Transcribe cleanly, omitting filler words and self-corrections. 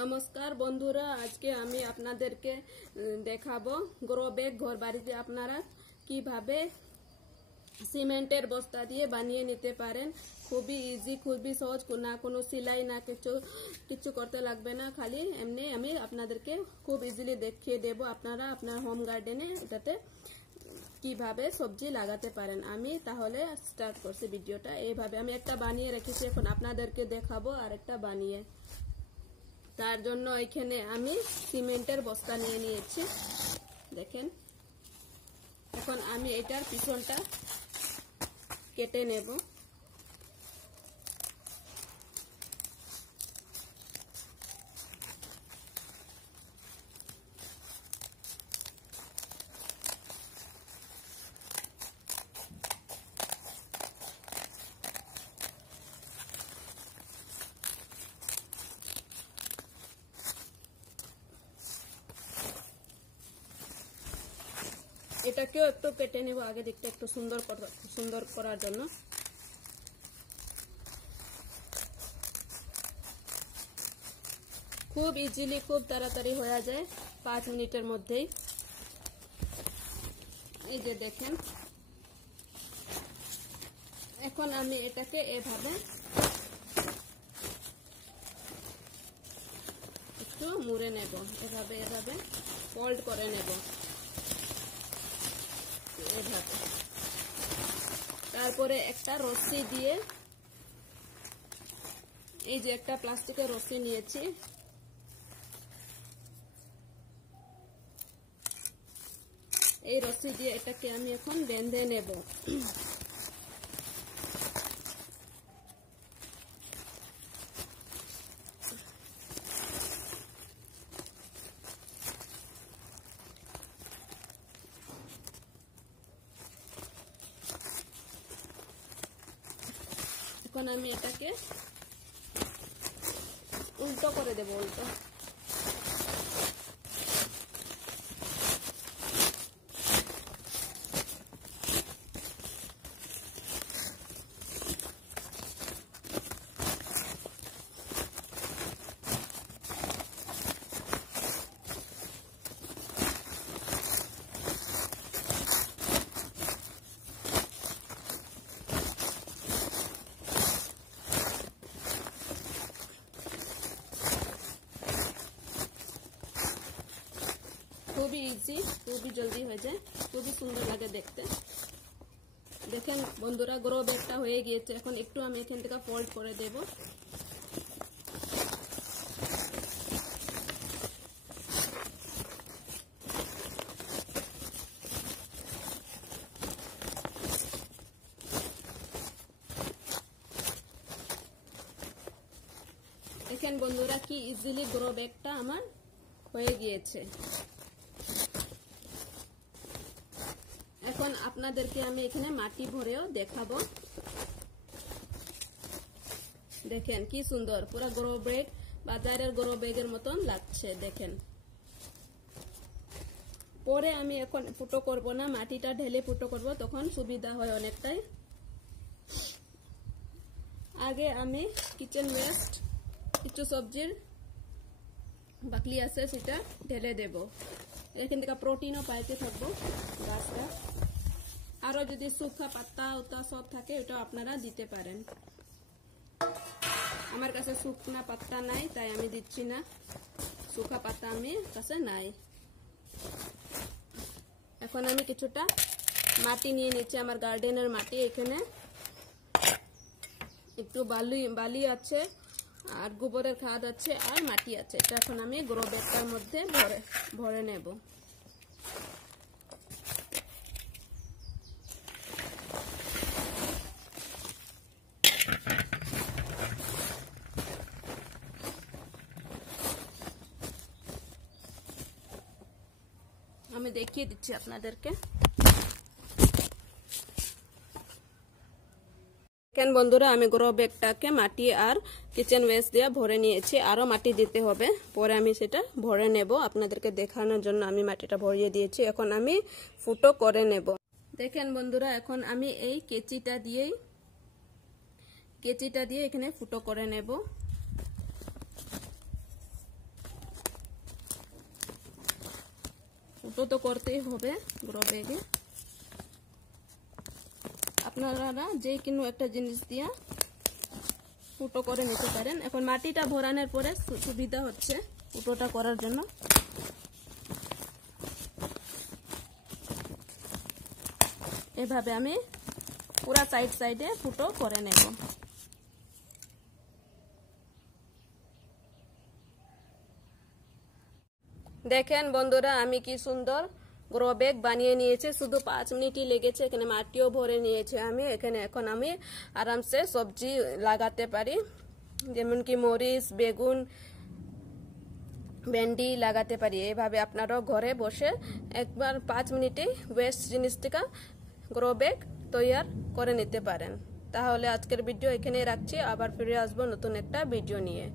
নমস্কার বন্ধুরা, আজকে আমি আপনাদেরকে দেখাবো গ্রো ব্যাগ ঘর বাড়িতে আপনারা কিভাবে সিমেন্টের বস্তা দিয়ে বানিয়ে নিতে পারেন। খুবই ইজি, খুবই সহজ, না কোনো সেলাই না কিছু করতে লাগবে না। খালি এমনি আমি আপনাদেরকে খুব ইজিলি দেখিয়ে দেব আপনারা আপনার হোম গার্ডেনে এটাতে কিভাবে সবজি লাগাতে পারেন। আমি তাহলে স্টার্ট করছি ভিডিওটা। এইভাবে আমি একটা বানিয়ে রেখেছি, এখন আপনাদেরকে দেখাবো আর একটা বানিয়ে। তার জন্য এখানে আমি সিমেন্টের বস্তা নিয়ে নিয়েছি, দেখেন। এখন আমি এটার পিছনটা কেটে নেব। এটাকেও একটু কেটে নেব আগে দেখতে একটু সুন্দর করার জন্য। খুব ইজিলি, খুব তাড়াতাড়ি হয়ে যায়, 5 মিনিটের মধ্যেই। এই যে দেখেন, এখন আমি এটাকে এভাবে একটু মুড়ে নেব, এভাবে ফোল্ড করে নেব এভাবে। তারপরে একটা রশি দিয়ে, এই যে একটা প্লাস্টিকের রশি নিয়েছি, এই রশি দিয়ে এটাকে আমি এখন বেঁধে নেব। এখন আমি এটাকে উল্টো করে দেব, উল্টো। খুবই ইজি, খুবই জলদি হয়ে যায়, খুবই সুন্দর লাগে দেখতে। দেখেন বন্ধুরা, গ্রো ব্যাগটা হয়ে গিয়েছে। এখন একটু আমি এখান থেকে ফোল্ড করে দেব। দেখেন বন্ধুরা, কি ইজিলি গ্রো ব্যাগটা আমার হয়ে গিয়েছে। এখন আপনাদেরকে আমি এখানে মাটি ভরেও দেখাবো। দেখেন কি সুন্দর, পুরো গ্রো ব্যাগ, বাজারের গ্রো ব্যাগের মতন লাগছে। দেখেন, পরে আমি এখন ফুটো করব না, মাটিটা ঢেলে ফুটো করব, তখন সুবিধা হয় অনেকটাই। আগে আমি কিচেন ওয়েস্ট, কিছু সবজির বাকলি আছে সেটা ঢেলে দেব। এখান থেকে প্রোটিনও পাইতে থাকবো গাছটা। আরো যদি শুকনা পাতা ওটা সব থাকে, ওটা আপনারা দিতে পারেন। আমার কাছে শুকনা পাতা নাই, তাই আমি দিচ্ছি না। শুকনা পাতা আমার কাছে নাই। এখন আমি কিছুটা মাটি নিয়ে নিচ্ছি, আমার গার্ডেনের মাটি। এখানে একটু বালি আছে, আর গোবরের খাদ আছে, আর মাটি আছে। এটা এখন আমি গ্রো ব্যাগটার মধ্যে ভরে নেব। আমি দেখিয়ে দিচ্ছি আপনাদেরকে। দেখেন বন্ধুরা, আমি গ্রো ব্যাগটাকে মাটি আর কিচেন ওয়েস্ট দিয়ে ভরে নিয়েছি। আরো মাটি দিতে হবে, পরে আমি সেটা ভরে নেব। আপনাদেরকে দেখানোর জন্য আমি মাটিটা ভরিয়ে দিয়েছি। এখন আমি ফুটো করে নেব। দেখেন বন্ধুরা, এখন আমি এই কেচিটা দিয়ে এখানে ফুটো করে নেব। ফুটো তো করতেই হবে গ্রো ব্যাগে। আপনারা যে কোনো একটা জিনিস দিয়ে ফুটো করে নিতে পারেন। এখন মাটিটা ভরানোর পরে সুবিধা হচ্ছে ফুটোটা করার জন্য। এভাবে আমি পুরা সাইডে ফুটো করে নেব। দেখেন বন্ধুরা, আমি কি সুন্দর গ্রো ব্যাগ বানিয়ে নিয়েছি। শুধু 5 মিনিটই লেগেছে। এখানে মাটিও ভরে নিয়েছে আমি। এখানে এখন আমি আরামসে সবজি লাগাতে পারি, যেমন কি মরিচ, বেগুন, ভেন্ডি লাগাতে পারি। এইভাবে আপনারাও ঘরে বসে একবার 5 মিনিটে ওয়েস্ট জিনিস থেকে গ্রো ব্যাগ তৈরি করে নিতে পারেন। তাহলে আজকের ভিডিও এখানেই রাখছি। আবার ফিরে আসবো নতুন একটা ভিডিও নিয়ে।